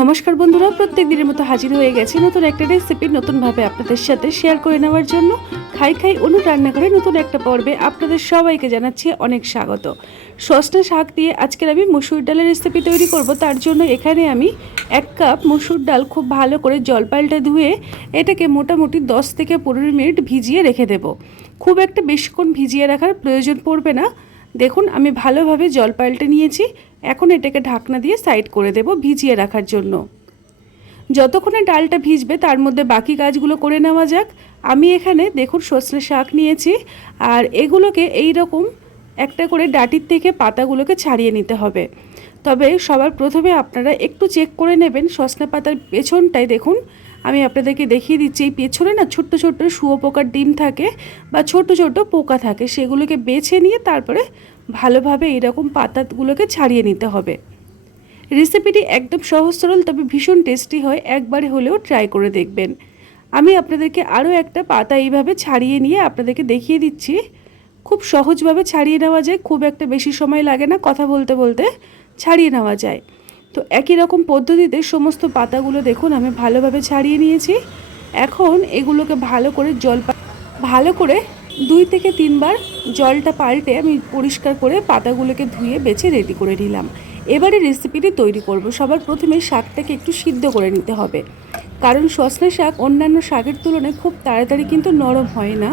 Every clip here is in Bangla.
নমস্কার বন্ধুরা, প্রত্যেক দিনের মতো হাজির হয়ে গেছি নতুন একটা রেসিপি নতুনভাবে আপনাদের সাথে শেয়ার করে নেওয়ার জন্য। খাই খাই অনু রান্নাঘরে নতুন একটা পর্বে আপনাদের সবাইকে জানাচ্ছি অনেক স্বাগত। সজনে শাক দিয়ে আজকের আমি মসুর ডালের রেসিপি তৈরি করব। তার জন্য এখানে আমি 1 কাপ মসুর ডাল খুব ভালো করে জল পাল্টে ধুয়ে এটাকে মোটামুটি 10 থেকে 15 মিনিট ভিজিয়ে রেখে দেব। খুব একটা বেশিক্ষণ ভিজিয়ে রাখার প্রয়োজন পড়বে না। দেখুন আমি ভালোভাবে জল পাল্টে নিয়েছি। এখন এটাকে ঢাকনা দিয়ে সাইড করে দেব ভিজিয়ে রাখার জন্য। যতক্ষণে ডালটা ভিজবে তার মধ্যে বাকি কাজগুলো করে নেওয়া যাক। আমি এখানে দেখুন সজনে শাক নিয়েছি, আর এগুলোকে এই রকম একটা করে ডাটির থেকে পাতাগুলোকে ছাড়িয়ে নিতে হবে। তবে সবার প্রথমে আপনারা একটু চেক করে নেবেন সজনে পাতার পেছনটায়। দেখুন আমি আপনাদেরকে দেখিয়ে দিচ্ছি, এই পেছনে না ছোট্ট ছোট্ট শুয়োপোকার ডিম থাকে বা ছোট ছোট পোকা থাকে, সেগুলোকে বেছে নিয়ে তারপরে ভালোভাবে এইরকম পাতাগুলোকে ছাড়িয়ে নিতে হবে। রেসিপিটি একদম সহজ সরল, তবে ভীষণ টেস্টি হয়, একবারে হলেও ট্রাই করে দেখবেন। আমি আপনাদেরকে আরও একটা পাতা এইভাবে ছাড়িয়ে নিয়ে আপনাদেরকে দেখিয়ে দিচ্ছি। খুব সহজভাবে ছাড়িয়ে নেওয়া যায়, খুব একটা বেশি সময় লাগে না, কথা বলতে বলতে ছাড়িয়ে নেওয়া যায়। তো একই রকম পদ্ধতিতে সমস্ত পাতাগুলো দেখুন আমি ভালোভাবে ছাড়িয়ে নিয়েছি। এখন এগুলোকে ভালো করে 2 থেকে 3 বার জলটা পাল্টে আমি পরিষ্কার করে পাতাগুলোকে ধুয়ে বেছে রেডি করে নিলাম। এবারে রেসিপিটি তৈরি করব। সবার প্রথমে শাকটাকে একটু সিদ্ধ করে নিতে হবে, কারণ সজনে শাক অন্যান্য শাকের তুলনায় খুব তাড়াতাড়ি কিন্তু নরম হয় না,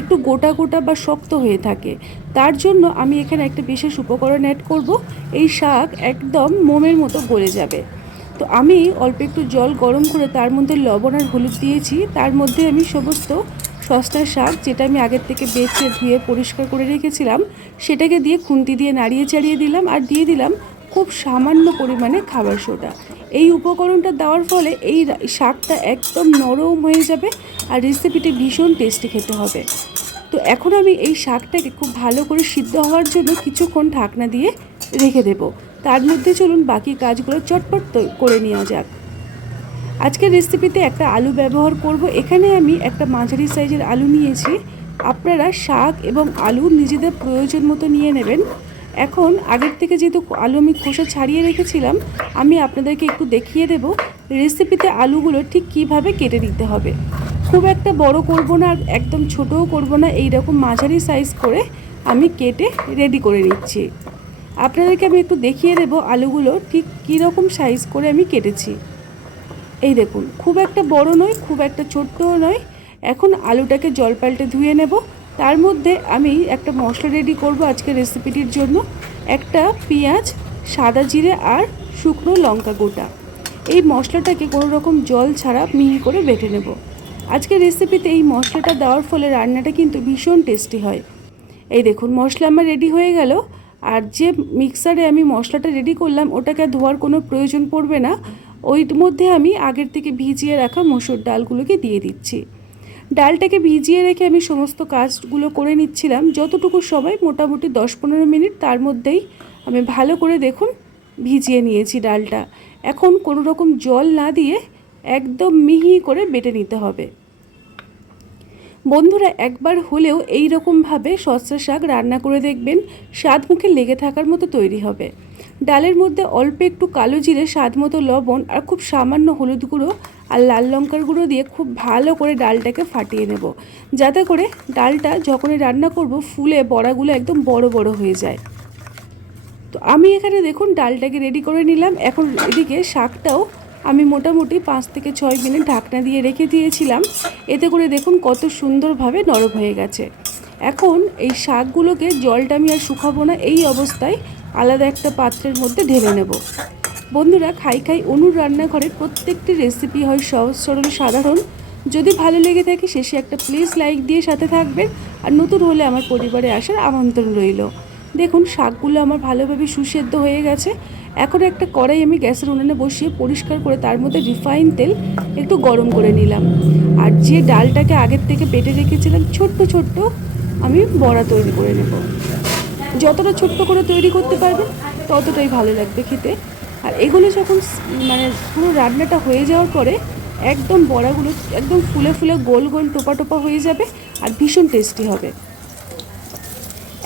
একটু গোটা গোটা বা শক্ত হয়ে থাকে। তার জন্য আমি এখানে একটা বিশেষ উপকরণ অ্যাড করব। এই শাক একদম মোমের মতো গলে যাবে। তো আমি অল্প একটু জল গরম করে তার মধ্যে লবণ আর হলুদ দিয়েছি। তার মধ্যে আমি সমস্ত সজনে শাক, যেটা আমি আগের থেকে বেছে ধুয়ে পরিষ্কার করে রেখেছিলাম, সেটাকে দিয়ে খুন্তি দিয়ে নাড়িয়ে চাড়িয়ে দিলাম, আর দিয়ে দিলাম খুব সামান্য পরিমাণে খাবার সোডা। এই উপকরণটা দেওয়ার ফলে এই শাকটা একদম নরম হয়ে যাবে, আর রেসিপিটি ভীষণ টেস্টি খেতে হবে। তো এখন আমি এই শাকটাকে খুব ভালো করে সিদ্ধ হওয়ার জন্য কিছুক্ষণ ঢাকনা দিয়ে রেখে দেব। তার মধ্যে চলুন বাকি কাজগুলো চটপট করে নেওয়া যাক। আজকের রেসিপিতে একটা আলু ব্যবহার করব। এখানে আমি একটা মাঝারি সাইজের আলু নিয়েছি। আপনারা শাক এবং আলু নিজেদের প্রয়োজন মতো নিয়ে নেবেন। এখন আগের থেকে যেহেতু আলু আমি খোসা ছাড়িয়ে রেখেছিলাম, আমি আপনাদেরকে একটু দেখিয়ে দেব রেসিপিতে আলুগুলো ঠিক কিভাবে কেটে নিতে হবে। খুব একটা বড় করব না, একদম ছোটও করব না, এই রকম মাঝারি সাইজ করে আমি কেটে রেডি করে নিচ্ছি। আপনাদেরকে আমি একটু দেখিয়ে দেব আলুগুলো ঠিক কীরকম সাইজ করে আমি কেটেছি। এই দেখুন, খুব একটা বড় নয়, খুব একটা ছোট্টও নয়। এখন আলুটাকে জল পাল্টে ধুয়ে নেব। তার মধ্যে আমি একটা মশলা রেডি করব আজকের রেসিপিটির জন্য। একটা পেঁয়াজ, সাদা জিরে আর শুকনো লঙ্কা গোটা। এই মশলাটাকে কোনো রকম জল ছাড়া মিহি করে বেটে নেব। আজকের রেসিপিতে এই মশলাটা দেওয়ার ফলে রান্নাটা কিন্তু ভীষণ টেস্টি হয়। এই দেখুন মশলা আমার রেডি হয়ে গেল। আর যে মিক্সারে আমি মশলাটা রেডি করলাম, ওটাকে ধোয়ার কোনো প্রয়োজন পড়বে না। ওই মধ্যে আমি আগের থেকে ভিজিয়ে রাখা মসুর ডালগুলোকে দিয়ে দিচ্ছি। ডালটাকে ভিজিয়ে রেখে আমি সমস্ত কাজগুলো করে নিচ্ছিলাম। যতটুকু সময়, মোটামুটি 10-15 মিনিট, তার মধ্যেই আমি ভালো করে দেখুন ভিজিয়ে নিয়েছি ডালটা। এখন কোনো রকম জল না দিয়ে একদম মিহি করে বেটে নিতে হবে। বন্ধুরা একবার হলেও এই রকমভাবে সজনে শাক রান্না করে দেখবেন, স্বাদ মুখে লেগে থাকার মতো তৈরি হবে। ডালের মধ্যে অল্প একটু কালো জিরে, স্বাদ মতো লবণ আর খুব সামান্য হলুদ গুঁড়ো আর লাল লঙ্কার গুঁড়ো দিয়ে খুব ভালো করে ডালটাকে ফাটিয়ে নেব, যাতে করে ডালটা যখনই রান্না করব ফুলে বড়াগুলো একদম বড় বড় হয়ে যায়। তো আমি এখানে দেখুন ডালটাকে রেডি করে নিলাম। এখন এদিকে শাকটাও আমি মোটামুটি 5 থেকে 6 মিনিট ঢাকনা দিয়ে রেখে দিয়েছিলাম। এতে করে দেখুন কত সুন্দরভাবে নরম হয়ে গেছে। এখন এই শাকগুলোকে, জলটা আমি আর শুকাবো না, এই অবস্থায় আলাদা একটা পাত্রের মধ্যে ঢেলে নেব। বন্ধুরা খাই খাই অনুর রান্নাঘরের প্রত্যেকটি রেসিপি হয় সহজ সরল সাধারণ। যদি ভালো লেগে থাকে শেষে একটা প্লিজ লাইক দিয়ে সাথে থাকবেন, আর নতুন হলে আমার পরিবারে আসার আমন্ত্রণ রইল। দেখুন শাকগুলো আমার ভালোভাবে সুসেদ্ধ হয়ে গেছে। এখন একটা কড়াই আমি গ্যাসের উনুনে বসিয়ে পরিষ্কার করে তার মধ্যে রিফাইন তেল একটু গরম করে নিলাম। আর যে ডালটাকে আগের থেকে বেটে রেখেছিলাম, ছোট্ট ছোট্ট আমি বড়া তৈরি করে নেব। যতটা ছোট্ট করে তৈরি করতে পারবেন ততটাই ভালো লাগবে খেতে। আর এগুলো যখন মানে পুরো রান্নাটা হয়ে যাওয়ার পরে একদম বড়াগুলো একদম ফুলে ফুলে গোল গোল টোপা টোপা হয়ে যাবে, আর ভীষণ টেস্টি হবে।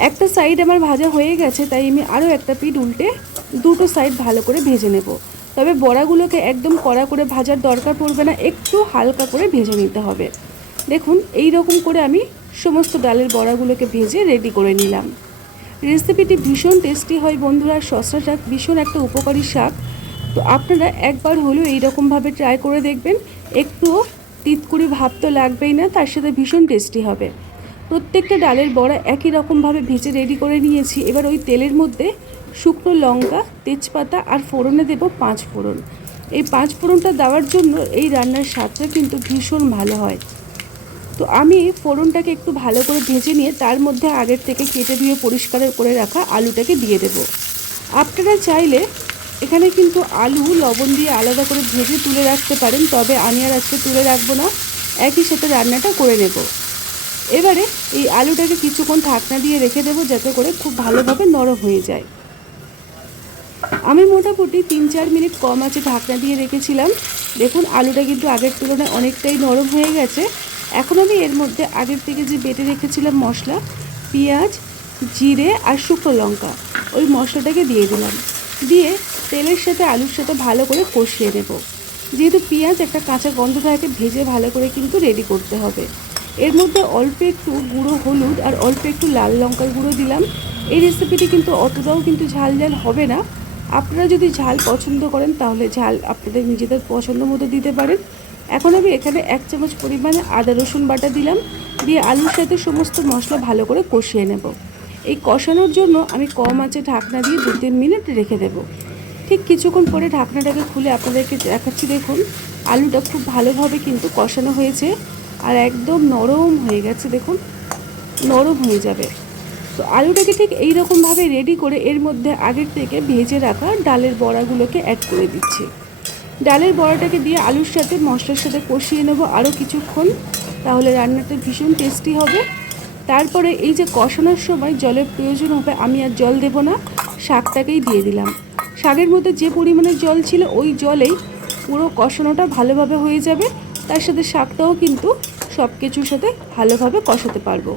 একটা সাইড আমার ভাজা হয়ে গেছে, তাই আমি আরও একটা পিঠ উল্টে দুটো সাইড ভালো করে ভেজে নেব। তবে বড়াগুলোকে একদম কড়া করে ভাজার দরকার পড়বে না, একটু হালকা করে ভেজে নিতে হবে। দেখুন এই রকম করে আমি সমস্ত ডালের বড়াগুলোকে ভেজে রেডি করে নিলাম। রেসিপিটি ভীষণ টেস্টি হয় বন্ধুরা। শসা শাক ভীষণ একটা উপকারী শাক, তো আপনারা একবার হলেও এইরকমভাবে ট্রাই করে দেখবেন। একটুও তিতকুড়ি ভাব তো লাগবেই না, তার সাথে ভীষণ টেস্টি হবে। প্রত্যেকটা ডালের বড়া একই রকমভাবে ভেজে রেডি করে নিয়েছি। এবার ওই তেলের মধ্যে শুকনো লঙ্কা, তেজপাতা আর ফোড়নে দেব 5 ফোড়ন। এই 5 ফোড়নটা দেওয়ার জন্য এই রান্নার স্বাদটা কিন্তু ভীষণ ভালো হয়। তো আমি ফোড়নটাকে একটু ভালো করে ভেজে নিয়ে তার মধ্যে আগের থেকে কেটে ধুয়ে পরিষ্কার করে রাখা আলুটাকে দিয়ে দেব। আপনারা চাইলে এখানে কিন্তু আলু লবণ দিয়ে আলাদা করে ভেজে তুলে রাখতে পারেন, তবে আমি আর আজকে তুলে রাখবো না, একই সাথে রান্নাটা করে নেব। এবারে এই আলুটাকে কিছুক্ষণ ঢাকনা দিয়ে রেখে দেবো, যাতে করে খুব ভালোভাবে নরম হয়ে যায়। আমি মোটামুটি 3-4 মিনিট কম আঁচে ঢাকনা দিয়ে রেখেছিলাম। দেখুন আলুটা কিন্তু আগের তুলনায় অনেকটাই নরম হয়ে গেছে। এখন আমি এর মধ্যে আগের থেকে যে বেটে রেখেছিলাম মশলা, পেঁয়াজ, জিরে আর শুকনো লঙ্কা, ওই মশলাটাকে দিয়ে দিলাম। দিয়ে তেলের সাথে আলুর সাথে ভালো করে কষিয়ে নেব। যেহেতু পেঁয়াজ একটা কাঁচা গন্ধ থাকে, ভেজে ভালো করে কিন্তু রেডি করতে হবে। এর মধ্যে অল্প একটু গুঁড়ো হলুদ আর অল্প একটু লাল লঙ্কার গুঁড়ো দিলাম। এই রেসিপিটি কিন্তু অতটাও কিন্তু ঝাল ঝাল হবে না। আপনারা যদি ঝাল পছন্দ করেন তাহলে ঝাল আপনাদের নিজেদের পছন্দ মতো দিতে পারেন। এখন আমি এখানে 1 চামচ পরিমাণে আদা রসুন বাটা দিলাম। দিয়ে আলুর সাথে সমস্ত মশলা ভালো করে কষিয়ে নেব। এই কষানোর জন্য আমি কম আঁচে ঢাকনা দিয়ে 2-3 মিনিট রেখে দেব। ঠিক কিছুক্ষণ পরে ঢাকনাটাকে খুলে আপনাদেরকে দেখাচ্ছি। দেখুন আলুটা খুব ভালোভাবে কিন্তু কষানো হয়েছে আর একদম নরম হয়ে গেছে। দেখুন নরম হয়ে যাবে। তো আলুটাকে ঠিক এই রকমভাবে রেডি করে এর মধ্যে আগের থেকে ভেজে রাখা ডালের বড়াগুলোকে অ্যাড করে দিচ্ছি। ডালের বড়াটাকে দিয়ে আলুর সাথে মশলার সাথে কষিয়ে নেব আরও কিছুক্ষণ, তাহলে রান্নাটা ভীষণ টেস্টি হবে। তারপরে এই যে কষানোর সময় জলের প্রয়োজন হবে, আমি আর জল দেব না, শাকটাকেই দিয়ে দিলাম। শাকের মধ্যে যে পরিমাণে জল ছিল ওই জলেই পুরো কষানোটা ভালোভাবে হয়ে যাবে। তার সাথে শাকটাও কিন্তু সব কিছুর সাথে ভালোভাবে কষাতে পারবো।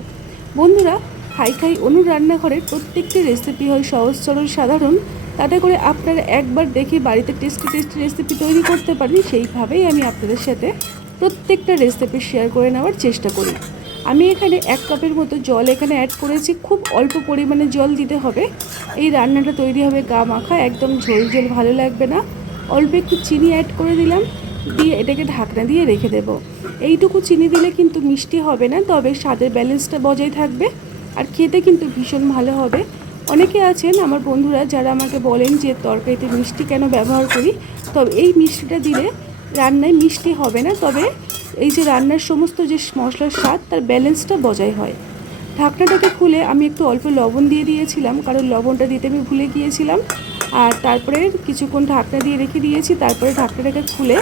বন্ধুরা, খাই অনুর রান্নাঘরের প্রত্যেকটি রেসিপি হয় সহজ সরল সাধারণ, তাতে করে আপনারা একবার দেখে বাড়িতে টেস্টি রেসিপি তৈরি করতে পারেন। সেইভাবেই আমি আপনাদের সাথে প্রত্যেকটা রেসিপি শেয়ার করে নেওয়ার চেষ্টা করি। আমি এখানে 1 কাপের মতো জল এখানে অ্যাড করেছি। খুব অল্প পরিমাণে জল দিতে হবে, এই রান্নাটা তৈরি হবে গা মাখা, একদম ঝোল ঝোল ভালো লাগবে না। অল্প একটু চিনি অ্যাড করে দিলাম, দিয়ে এটাকে ঢাকনা দিয়ে রেখে দেব। এইটুকু চিনি দিলে কিন্তু মিষ্টি হবে না, তবে স্বাদের ব্যালেন্সটা বজায় থাকবে আর খেতে কিন্তু ভীষণ ভালো হবে। অনেকে আছেন আমার বন্ধুরা যারা আমাকে বলেন যে তরকারিতে মিষ্টি কেন ব্যবহার করি, তবে এই মিষ্টিটা দিলে রান্নায় মিষ্টি হবে না, তবে এই যে রান্নার সমস্ত যে মশলার স্বাদ তার ব্যালেন্সটা বজায় হয়। ঢাকনাটাকে খুলে আমি একটু অল্প লবণ দিয়ে দিয়েছিলাম, কারণ লবণটা দিতে আমি ভুলে গিয়েছিলাম। আর তারপরে কিছুক্ষণ ঢাকনা দিয়ে রেখে দিয়েছি। তারপরে ঢাকনাটাকে খুলে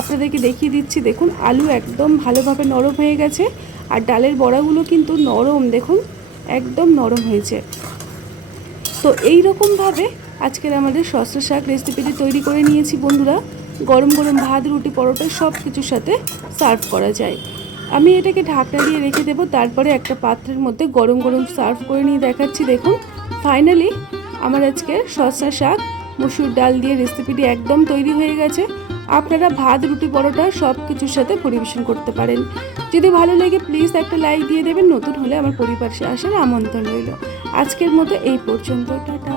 আপনাদেরকে দেখিয়ে দিচ্ছি। দেখুন আলু একদম ভালোভাবে নরম হয়ে গেছে আর ডালের বড়াগুলো কিন্তু নরম, দেখুন একদম নরম হয়েছে। তো এই রকমভাবে আজকের আমাদের শসা শাক রেসিপিটি তৈরি করে নিয়েছি বন্ধুরা। গরম গরম ভাত, রুটি, পরোটা সব কিছুর সাথে সার্ভ করা যায়। আমি এটাকে ঢাকনা দিয়ে রেখে দেবো। তারপরে একটা পাত্রের মধ্যে গরম গরম সার্ভ করে নিয়ে দেখাচ্ছি। দেখুন ফাইনালি আমার আজকে শসা শাক মসুর ডাল দিয়ে রেসিপিটি একদম তৈরি হয়ে গেছে। আপনারা ভাত, রুটি, পরোটা সব কিছুর সাথে পরিবেশন করতে পারেন। যদি ভালো লাগে প্লিজ একটা লাইক দিয়ে দেবেন। নতুন হলে আমার পরিবারে আসার আমন্ত্রণ রইল। আজকের মতো এই পর্যন্ত, টাটা।